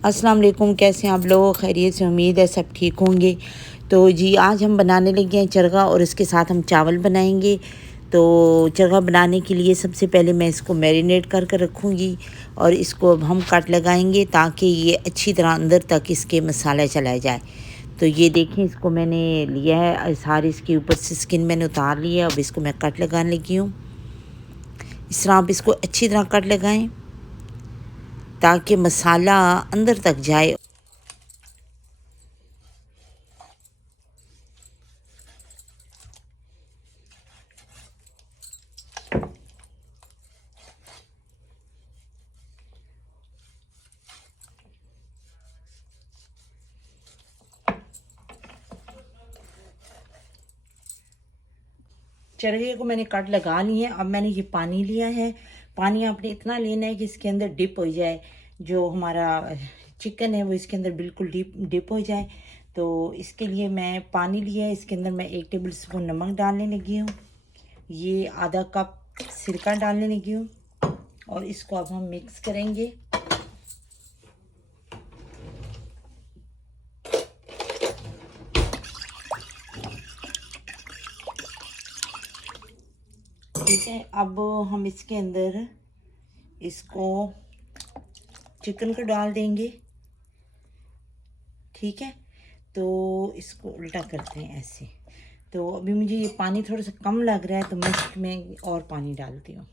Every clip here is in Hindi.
अस्सलाम वालेकुम, कैसे हैं आप लोग? खैरियत से, उम्मीद है सब ठीक होंगे। तो जी आज हम बनाने लगे हैं चरगा और इसके साथ हम चावल बनाएंगे। तो चरगा बनाने के लिए सबसे पहले मैं इसको मैरिनेट कर कर रखूँगी और इसको अब हम कट लगाएंगे ताकि ये अच्छी तरह अंदर तक इसके मसाला चला जाए। तो ये देखें, इसको मैंने लिया है, सारी इसके ऊपर से स्किन मैंने उतार लिया है। अब इसको मैं कट लगाने लगी हूँ। इस तरह आप इसको अच्छी तरह कट लगाएं ताकि मसाला अंदर तक जाए। चरखे को मैंने कट लगा ली है। अब मैंने ये पानी लिया है। पानी आपने इतना लेना है कि इसके अंदर डिप हो जाए, जो हमारा चिकन है वो इसके अंदर बिल्कुल डिप हो जाए। तो इसके लिए मैं पानी लिया है, इसके अंदर मैं 1 टेबल स्पून नमक डालने लगी हूँ, ये आधा कप सिरका डालने लगी हूँ और इसको अब हम मिक्स करेंगे। ठीक है, अब हम इसके अंदर इसको चिकन को डाल देंगे। ठीक है, तो इसको उल्टा करते हैं ऐसे। तो अभी मुझे ये पानी थोड़ा सा कम लग रहा है तो मैं इसमें और पानी डालती हूँ।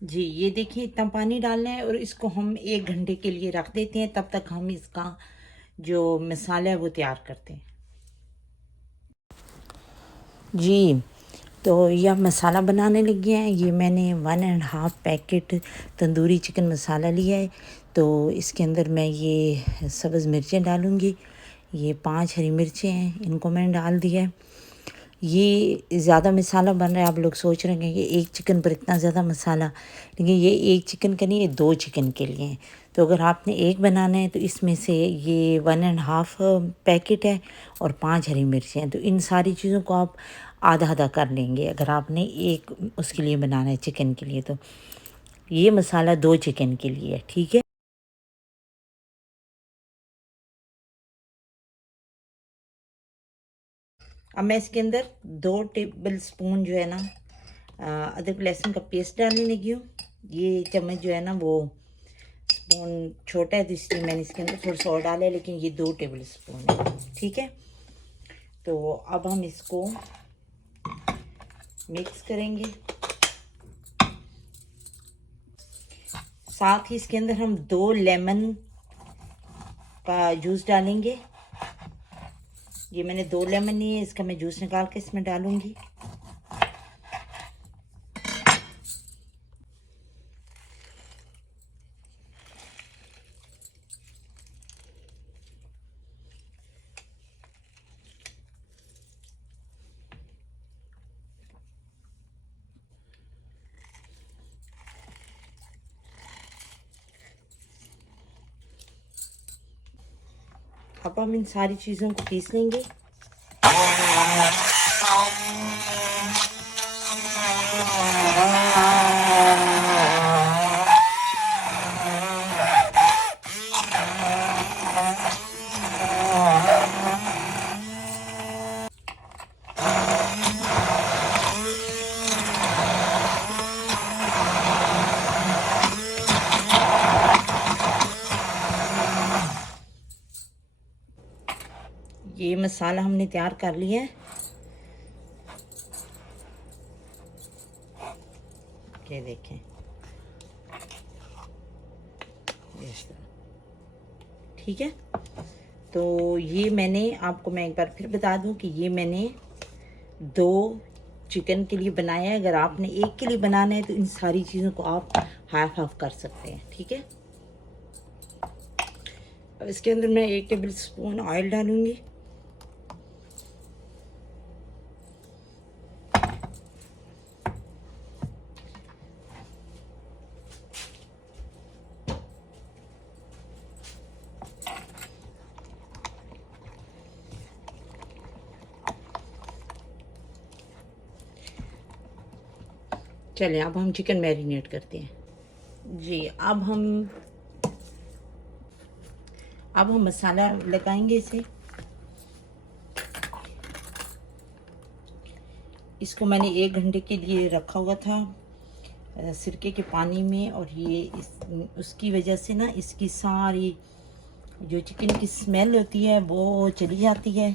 जी ये देखिए, इतना पानी डालना है और इसको हम 1 घंटे के लिए रख देते हैं। तब तक हम इसका जो मसाला है वो तैयार करते हैं। जी तो यह मसाला बनाने लगे हैं। ये मैंने 1.5 पैकेट तंदूरी चिकन मसाला लिया है। तो इसके अंदर मैं ये सब्ज़ मिर्चें डालूँगी। ये 5 हरी मिर्चें हैं, इनको मैंने डाल दिया है। ये ज़्यादा मसाला बन रहा है, आप लोग सोच रहे हैं कि एक चिकन पर इतना ज़्यादा मसाला, लेकिन ये एक चिकन का नहीं, ये 2 चिकन के लिए है। तो अगर आपने एक बनाना है तो इसमें से ये 1.5 पैकेट है और 5 हरी मिर्चें हैं। तो इन सारी चीज़ों को आप आधा आधा कर लेंगे अगर आपने एक उसके लिए बनाना है चिकन के लिए। तो ये मसाला 2 चिकन के लिए है। ठीक है, अब मैं इसके अंदर 2 टेबल स्पून जो है ना अदरक लहसुन का पेस्ट डालने लगी हूँ। ये चम्मच जो है ना वो स्पून छोटा है तो इसलिए मैंने इसके अंदर थोड़ा सा और डाला है, लेकिन ये 2 टेबल स्पून है। ठीक है, तो अब हम इसको मिक्स करेंगे। साथ ही इसके अंदर हम 2 लेमन का जूस डालेंगे। ये मैंने 2 लेमन लिए, इसका मैं जूस निकाल के इसमें डालूंगी। अब हम इन सारी चीज़ों को पीस लेंगे। ये मसाला हमने तैयार कर लिया है। ये देखें, इस तरह। ठीक है, तो ये मैंने आपको, मैं एक बार फिर बता दूं कि ये मैंने 2 चिकन के लिए बनाया है। अगर आपने एक के लिए बनाना है तो इन सारी चीज़ों को आप हाफ हाफ कर सकते हैं। ठीक है, अब इसके अंदर मैं 1 टेबल स्पून ऑयल डालूंगी। चलें, अब हम चिकन मैरिनेट करते हैं। जी अब हम अब हम मसाला लगाएंगे इसे। इसको मैंने 1 घंटे के लिए रखा हुआ था सिरके के पानी में, और ये उसकी वजह से ना इसकी सारी जो चिकन की स्मेल होती है वो चली जाती है,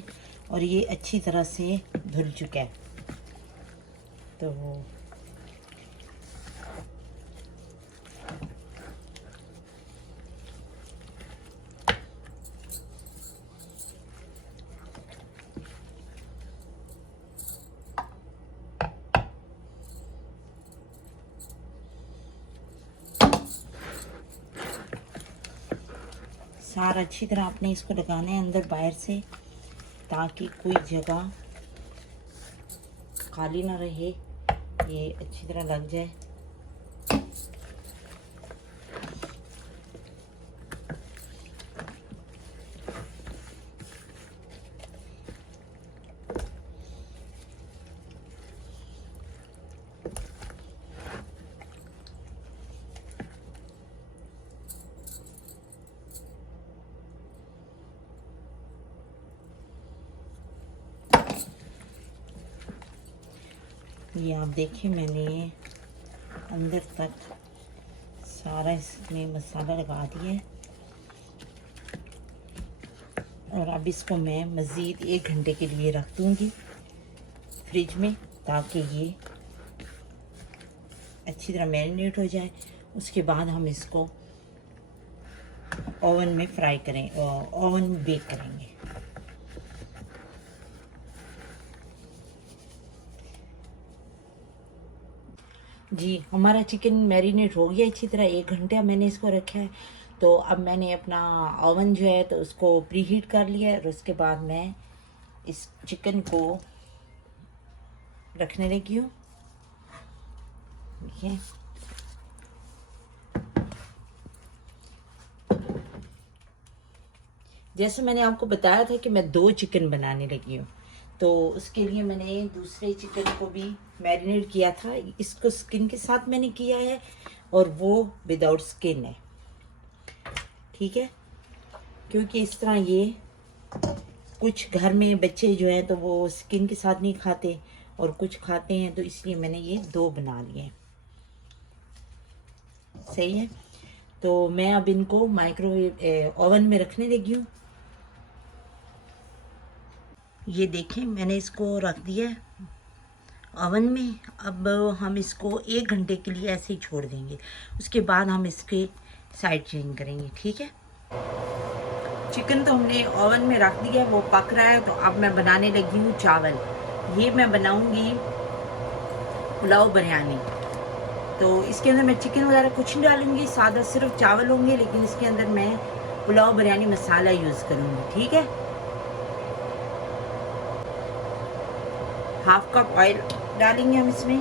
और ये अच्छी तरह से धुल चुका है। तो सारा अच्छी तरह आपने इसको लगाना है अंदर बाहर से, ताकि कोई जगह खाली ना रहे, ये अच्छी तरह लग जाए। ये आप देखिए मैंने अंदर तक सारा इसमें मसाला लगा दिया है, और अब इसको मैं मज़ीद 1 घंटे के लिए रख दूँगी फ्रिज में, ताकि ये अच्छी तरह मैरिनेट हो जाए। उसके बाद हम इसको ओवन में फ्राई करें, ओवन में बेक करेंगे। जी हमारा चिकन मैरिनेट हो गया अच्छी तरह, 1 घंटा मैंने इसको रखा है। तो अब मैंने अपना ओवन जो है तो उसको प्री हीट कर लिया है, और उसके बाद मैं इस चिकन को रखने लगी हूँ। देखिए जैसे मैंने आपको बताया था कि मैं 2 चिकन बनाने लगी हूँ, तो उसके लिए मैंने दूसरे चिकन को भी मैरिनेट किया था। इसको स्किन के साथ मैंने किया है, और वो विदाउट स्किन है, ठीक है। क्योंकि इस तरह ये कुछ घर में बच्चे जो हैं तो वो स्किन के साथ नहीं खाते, और कुछ खाते हैं, तो इसलिए मैंने ये 2 बना लिए हैं। सही है। तो मैं अब इनको माइक्रोवेव ओवन में रखने लगी हूँ। ये देखें मैंने इसको रख दिया है ओवन में। अब हम इसको 1 घंटे के लिए ऐसे ही छोड़ देंगे, उसके बाद हम इसके साइड चेंज करेंगे, ठीक है। चिकन तो हमने ओवन में रख दिया, वो पक रहा है। तो अब मैं बनाने लगी हूँ चावल। ये मैं बनाऊँगी पुलाव बिरयानी। तो इसके अंदर मैं चिकन वगैरह कुछ नहीं डालूँगी, सादा सिर्फ चावल होंगे, लेकिन इसके अंदर मैं पुलाव बिरयानी मसाला यूज़ करूँगी, ठीक है। 1/2 कप ऑयल डालेंगे हम इसमें।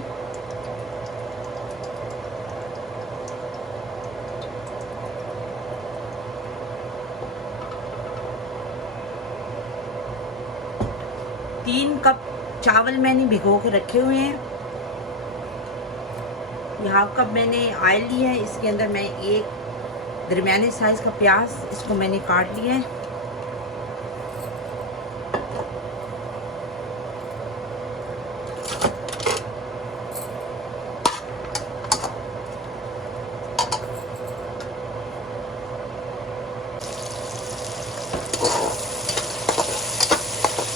तीन कप चावल मैंने भिगो के रखे हुए हैं। 1/2 कप मैंने ऑयल लिया है। इसके अंदर मैं एक दरमियाने साइज़ का प्याज, इसको मैंने काट लिया है।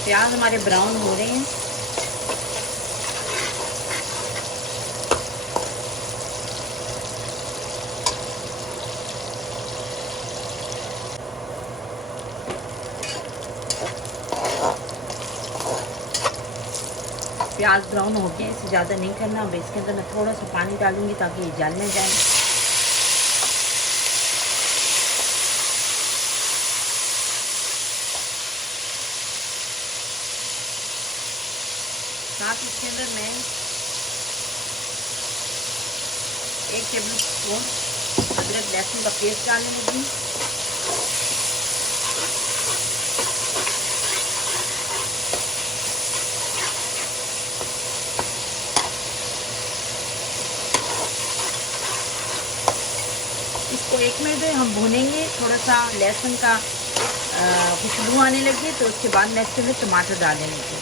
प्याज हमारे ब्राउन हो रहे हैं। प्याज ब्राउन हो गया, इसे ज़्यादा नहीं करना। अब इसके अंदर मैं थोड़ा सा पानी डालूंगी ताकि ये जल न जाए। साथ इसके अंदर मैं 1 टेबल स्पून अदरक लहसुन का पेस्ट डालने लगी। इसको 1 मिनट हम भूनेंगे। थोड़ा सा लहसुन का खुशबू आने लगी तो उसके बाद मैं इसके अंदर टमाटर डालने लगी।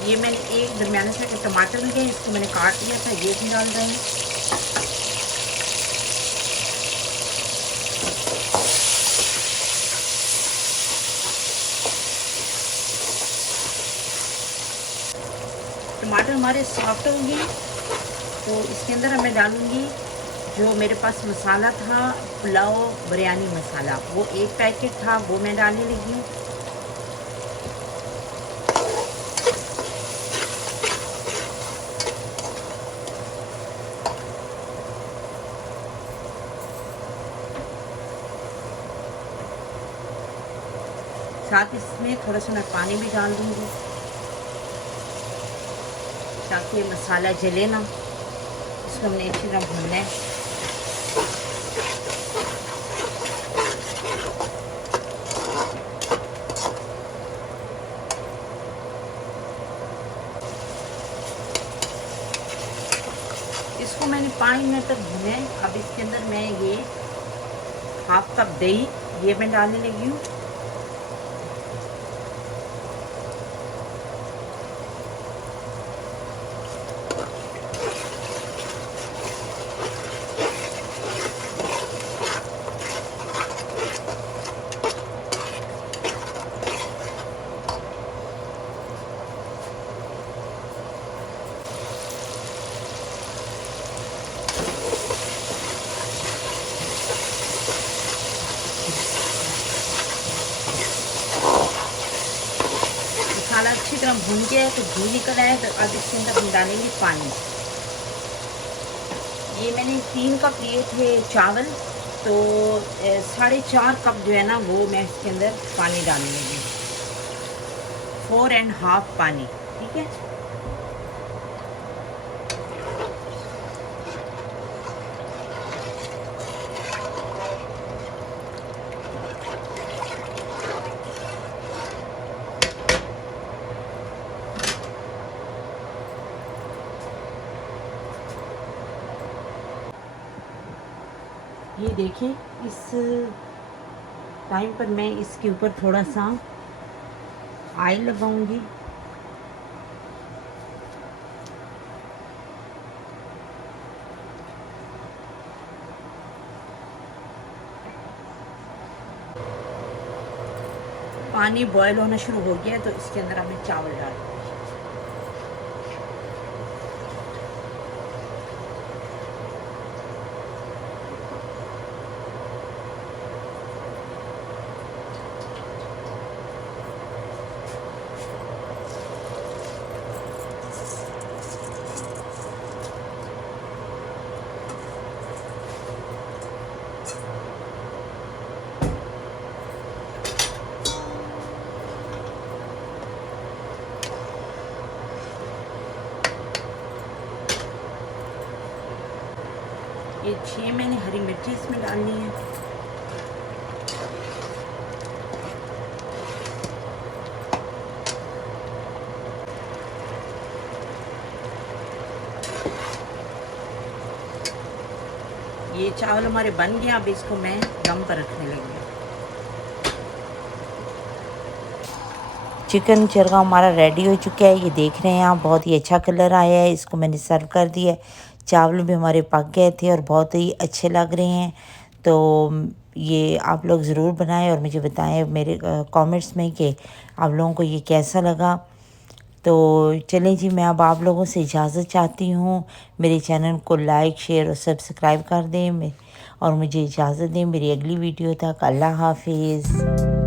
ये मैंने एक दरमियाने से टमाटर लिए, इसको मैंने काट लिया था, ये भी डाल रहे हैं। टमाटर हमारे सॉफ्ट होंगे तो इसके अंदर मैं डालूँगी जो मेरे पास मसाला था, पुलाव बिरयानी मसाला, वो एक पैकेट था, वो मैं डालने लगी हूँ। साथ इसमें थोड़ा सा मैं पानी भी डाल दूँगी ताकि मसाला जले ना। इसको हमने अच्छी तरह भूनना है। इसको मैंने 5 मिनट तक भूना है। अब इसके अंदर मैं ये हाफ कप दही ये मैं डालने लगी हूँ। मसाला अच्छी तरह भून गया है तो घी निकल आया, तो अब इसके अंदर हम डालेंगे पानी। ये मैंने 3 कप लिए थे चावल, तो 4.5 कप जो है ना वो मैं इसके अंदर पानी डालने लगी, 4.5 पानी, ठीक है। ये देखिए, इस टाइम पर मैं इसके ऊपर थोड़ा सा ऑयल लगाऊंगी। पानी बॉयल होना शुरू हो गया तो इसके अंदर हमें चावल डाल। ये 6 मैंने हरी मिर्ची इसमें डालनी है। ये चावल हमारे बन गया, अब इसको मैं दम पर रखने लगी। चिकन चरगा हमारा रेडी हो चुका है। ये देख रहे हैं आप, बहुत ही अच्छा कलर आया है। इसको मैंने सर्व कर दिया है। चावल भी हमारे पक गए थे और बहुत ही अच्छे लग रहे हैं। तो ये आप लोग ज़रूर बनाएं और मुझे बताएं मेरे कमेंट्स में कि आप लोगों को ये कैसा लगा। तो चलें जी, मैं अब आप लोगों से इजाज़त चाहती हूँ। मेरे चैनल को लाइक, शेयर और सब्सक्राइब कर दें और मुझे इजाज़त दें। मेरी अगली वीडियो तक अल्लाह हाफिज़।